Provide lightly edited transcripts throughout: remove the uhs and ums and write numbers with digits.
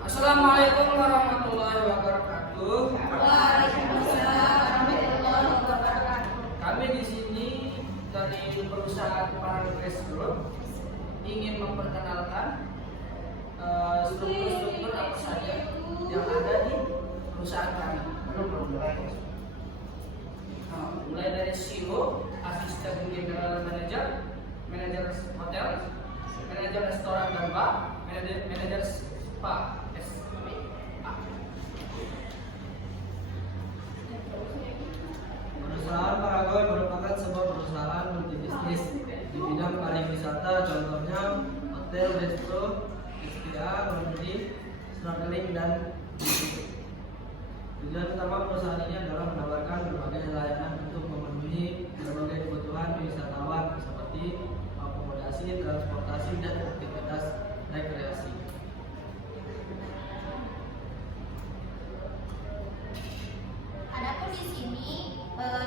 Assalamualaikum warahmatullahi wabarakatuh. Waalaikumsalam warahmatullahi wabarakatuh. Kami di sini dari perusahaan Progress Group ingin memperkenalkan struktur-struktur apa saja yang ada di perusahaan kami. Mulai dari CEO, asisten general manager, manajer hotel, manajer restoran dan bar, manajer spa. Perusahaan Paragon merupakan sebuah perusahaan multibisnis di bidang pariwisata, contohnya hotel, resto, SPA, laundry, snorkeling, dan bisnis. Tujuan utama perusahaan ini adalah menawarkan berbagai layanan untuk memenuhi berbagai kebutuhan wisatawan seperti akomodasi, transportasi, dan aktivitas rekreasi. Adapun di sini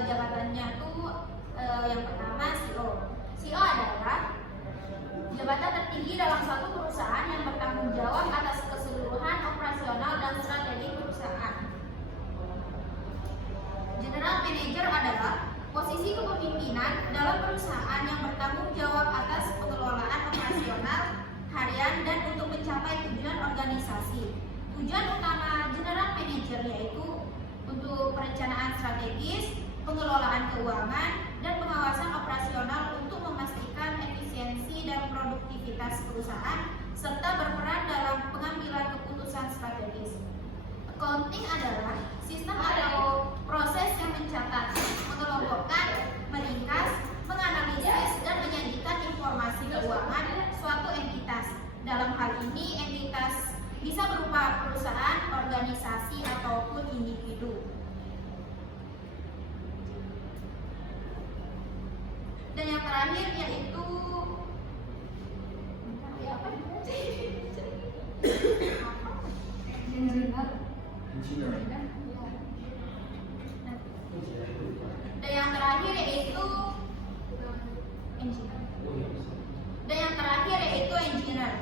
jabatannya tuh yang pertama CEO. CEO adalah jabatan tertinggi dalam suatu perusahaan yang bertanggung jawab atas keseluruhan operasional dan strategi perusahaan. General Manager adalah posisi kepemimpinan dalam perusahaan yang bertanggung jawab atas pengelolaan operasional harian dan untuk mencapai tujuan organisasi. Tujuan utama General Manager yaitu untuk perencanaan strategis, pengelolaan keuangan, dan pengawasan operasional untuk memastikan efisiensi dan produktivitas perusahaan serta berperan dalam pengambilan keputusan strategis. Accounting adalah sistem atau proses yang mencatat, mengelompokkan, meringkas, menganalisis, dan menyajikan informasi keuangan suatu entitas. Dalam hal ini, entitas bisa berupa perusahaan, organisasi, ataupun individu. Dan yang terakhir yaitu engineer.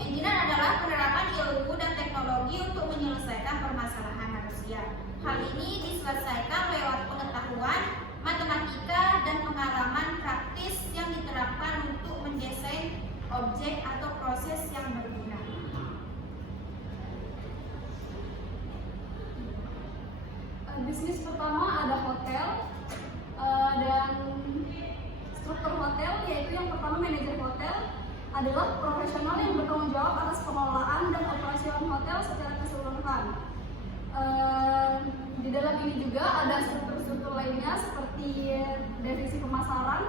Engineer adalah penerapan ilmu dan teknologi untuk menyelesaikan permasalahan manusia. Hal ini diselesaikan lewat pengetahuan, matematika, dan pengalaman praktis yang diterapkan untuk mendesain objek atau proses yang berguna. Bisnis pertama ada hotel dan struktur hotel, yaitu yang pertama manajer hotel adalah profesional yang bertanggung jawab atas pengelolaan dan operasi hotel secara keseluruhan. Di dalam ini juga ada struktur-struktur lainnya seperti divisi pemasaran.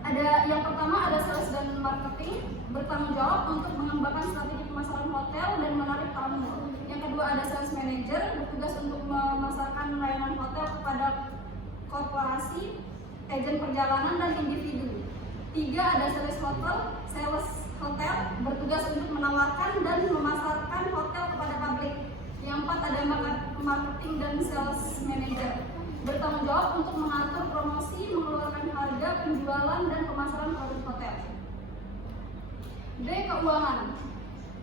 Ada yang pertama ada sales dan marketing, bertanggung jawab untuk mengembangkan strategi pemasaran hotel dan menarik tamu. Yang kedua ada sales manager, bertugas untuk memasarkan layanan hotel kepada korporasi, agen perjalanan, dan individu. Tiga ada sales hotel, bertugas untuk menawarkan dan memasarkan hotel kepada publik. Yang empat ada marketing dan sales manager, bertanggung jawab untuk mengatur promosi, mengeluarkan harga, penjualan, dan pemasaran produk hotel. D. Keuangan.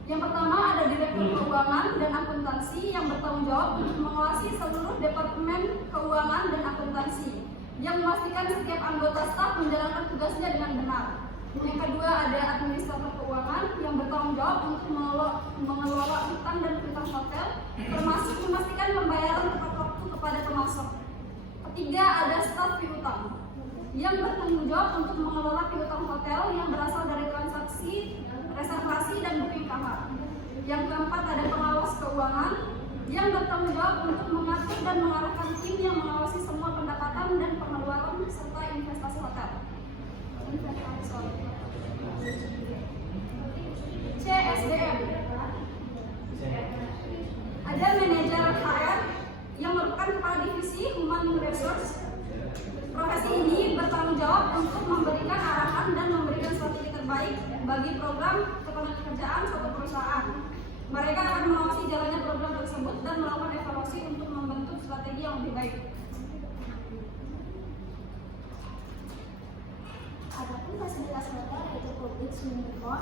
Yang pertama ada direktur keuangan dan akuntansi yang bertanggung jawab untuk mengawasi seluruh departemen keuangan dan akuntansi, yang memastikan setiap anggota staf menjalankan tugasnya dengan benar. Yang kedua ada administrator keuangan yang bertanggung jawab untuk mengelola utang dan piutang hotel, termasuk memastikan pembayaran tepat waktu kepada pemasok. Ketiga ada staf piutang yang bertanggung jawab untuk mengelola piutang hotel yang berasal dari transaksi, reservasi, dan booking kamar. Yang keempat ada pengawas keuangan yang bertanggung jawab untuk mengatur dan mengarahkan tim yang mengawasi semua pendapatan dan pengeluaran serta investasi hotel. C. SDM. Ada manajer HR yang merupakan kepala divisi Human Resource. Profesi ini bertanggung jawab untuk memberikan arahan dan memberikan strategi terbaik bagi program ketenagakerjaan suatu perusahaan. Mereka akan mengawasi jalannya program tersebut dan melakukan evaluasi untuk membentuk strategi yang lebih baik. Adapun fasilitas hotel yaitu public swimming pool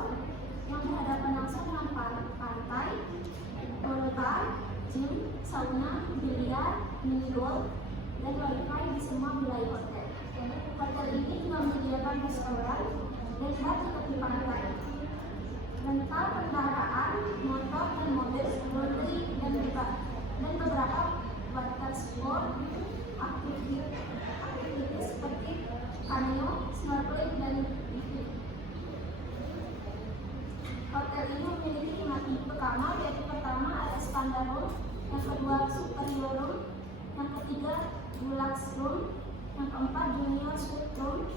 yang berhadapan langsung dengan pantai bayar, minigol, dan wifi di semua wilayah hotel. Hotel ini juga menyediakan restoran dan bar di tepi pantai. Rental kendaraan, motor dan mobil, laundry dan beberapa water sport, aktivitas seperti kanyo, snorkeling, dan diving. Hotel ini memiliki 5 tipe kamar, yaitu pertama ada standar room, yang kedua superior room, yang ketiga deluxe room, yang keempat junior suite room,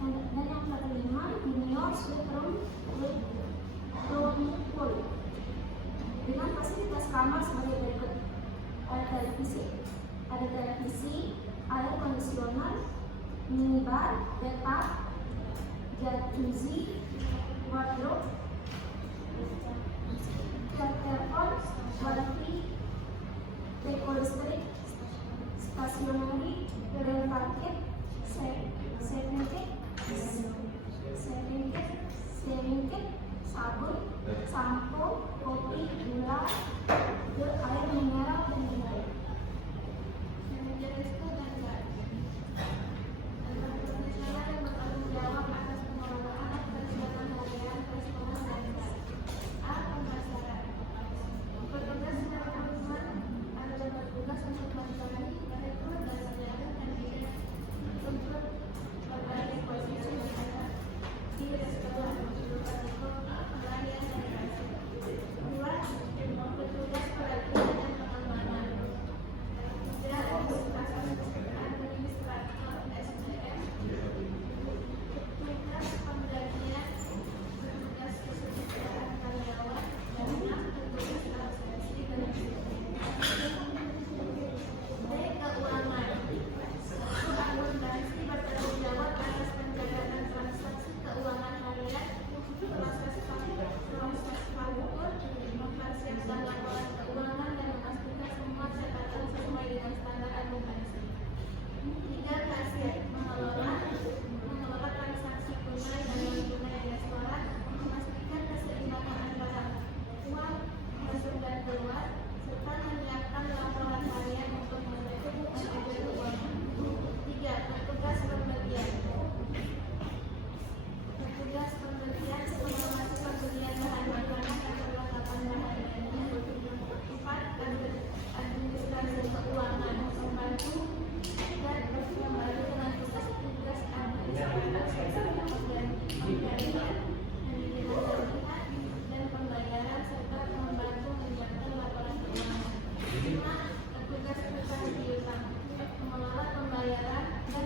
dan yang kelima junior suite room with swimming pool. Dengan fasilitas kamar sebagai berikut: ada televisi, air kondisioner, minibar, bathtub, jacuzzi, wardrobe, telepon, wifi, teko listrik, stasioneri, rel parkir, saving kit, sabun, sampo, kopi, gula, air mineral, dan lain-lain. Manajer resto dan bar adalah profesional yang bertanggung jawab atas pengelolaan kegiatan harian restoran dan bar. A. Pemasaran. Petugas manajemen adalah bertugas untuk melayani, merekrut, dan menjaga kandidat untuk berbagai posisi di restoran, pelayan dan kasir. 2. Petugas pelatihan dan pengamanan. 3. Administrator SDM. Petugas penggajian, petugas kesejahteraan karyawan, dan 6. Petugas asuransi dan B. Keuangan. 1. Akuntansi bertanggung jawab atas pencatat transaksi keuangan harian, proses faktur, mempersiapkan laporan keuangan, dan memastikan semua catatan sesuai dengan standar akuntansi. 3. Kasir. Mengelola transaksi tunai dan non-tunai di restoran, memastikan keseimbangan antara uang masuk dan keluar, serta menyiapkan laporan harian untuk mengecek manajer keuangan. 3. Petugas pembelian. Menghormati pembelian bahan makanan dan perlengkapan bahan lainnya. 4. Administrasi keuangan, membantu dan dengan tugas administrasi penggantian, manajemen tagihan dan pembayaran, serta membantu menyiapkan laporan keuangan. 5. Petugas prestasi piutang, mengelola pembayaran dan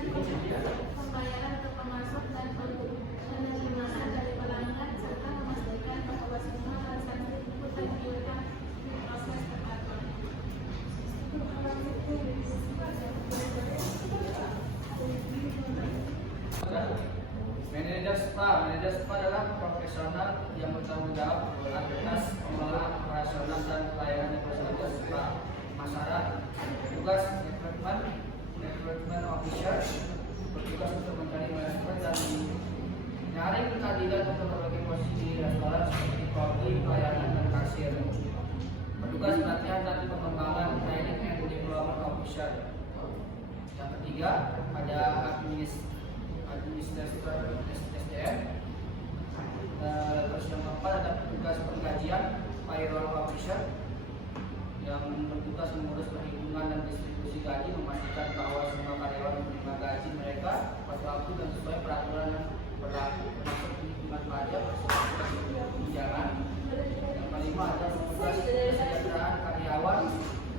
pembayaran ke pemasok dan penerimaan dari pelanggan, serta memastikan bahwa semua transaksi utang piutang diproses tepat. Manajer spa adalah profesional yang bertanggung jawab atas pengelolaan operasional dan pelayanan di fasilitas spa masyarakat. Tugas recruitment officer bertugas untuk mencari manajemen dan menyaring kandidat untuk berbagai posisi di restoran seperti koki, pelayanan, dan kasir. Petugas pelatihan dan pengembangan, training and development officer. Yang ketiga ada administrator SDM. Terus yang keempat ada petugas penggajian, payroll officer, yang bertugas mengurus perhitungan dan distribusi gaji, memastikan bahwa semua karyawan menerima gaji mereka pada waktu dan sesuai peraturan yang berlaku, termasuk perhitungan pajak, tunjangan. Yang kelima ada petugas kesejahteraan karyawan,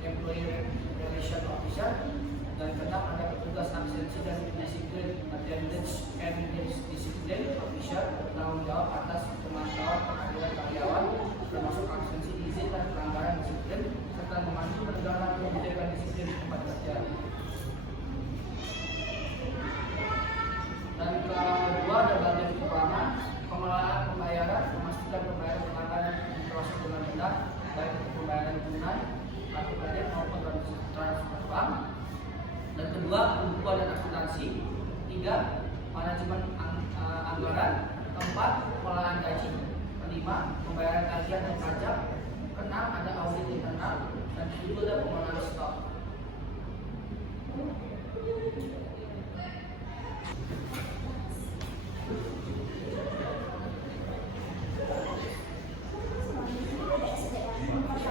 employee relation officer. Dan keenam ada petugas absensi dan disiplin, attendance and discipline officer, bertanggung jawab atas pemantauan kehadiran karyawan, termasuk absensi, izin, dan pelanggaran disiplin, serta membantu menegakkan kebijakan disiplin di tempat kerja. Dan kedua ada bagian keuangan, pengelolaan pembayaran, memastikan pembayaran pelanggan diproses dengan benar, baik itu pembayaran tunai, kartu kredit maupun transfer bank. Dan kedua, pembukuan dan akuntansi. 3. Manajemen anggaran. 4. Pengolahan gaji. 5. Pembayaran tagihan dan pajak. 6. Ada audit internal. Dan 7. Ada pengelolaan stok.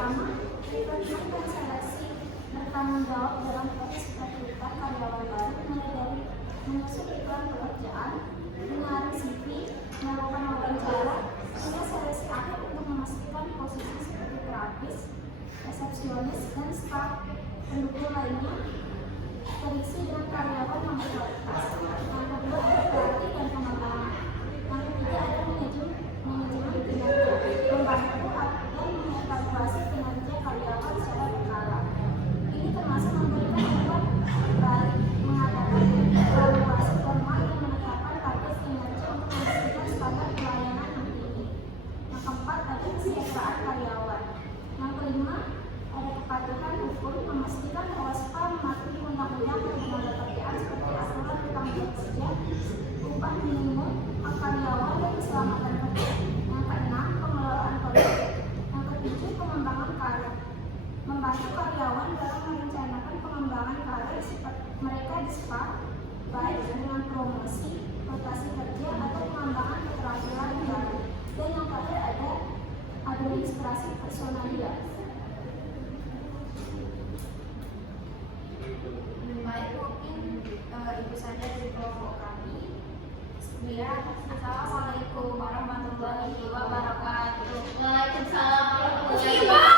pertama, rekrutmen dan seleksi bertanggung jawab dalam proses perekrutan karyawan baru, mulai dari menyusun iklan pekerjaan, menyaring CV, melakukan wawancara, hingga seleksi akhir untuk memastikan posisi seperti terapis, resepsionis, dan staf pendukung lainnya terisi dengan karyawan yang berkualitas. Yang kedua ada pelatih dan pengembangan. Yang ketiga ada manajemen kinerja, membantu dan mengevaluasi kinerja karyawan secara berkala. Ini termasuk memberikan umpan balik, mengadakan evaluasi formal dan menetapkan target kinerja untuk memastikan standar pelayanan yang tinggi. Yang keempat ada kesejahteraan karyawan. Yang kelima ada kepatuhan hukum, memastikan bahwa SPA mematuhi undang-undang ketenagakerjaan seperti aturan tentang jam kerja, upah minimum, hak karyawan, dan keselamatan kerja. Yang keenam, pengelolaan proyek. Yang ketujuh, pengembangan karir. Membantu karyawan dalam merencanakan pengembangan karir seperti mereka di SPA, baik dengan promosi, rotasi kerja, atau pengembangan keterampilan yang baru. Dan yang terakhir ada administrasi personalia. Baik, mungkin itu saja dari kelompok kami. Ya, assalamualaikum warahmatullahi wabarakatuh. Waalaikumsalam warahmatullahi wabarakatuh.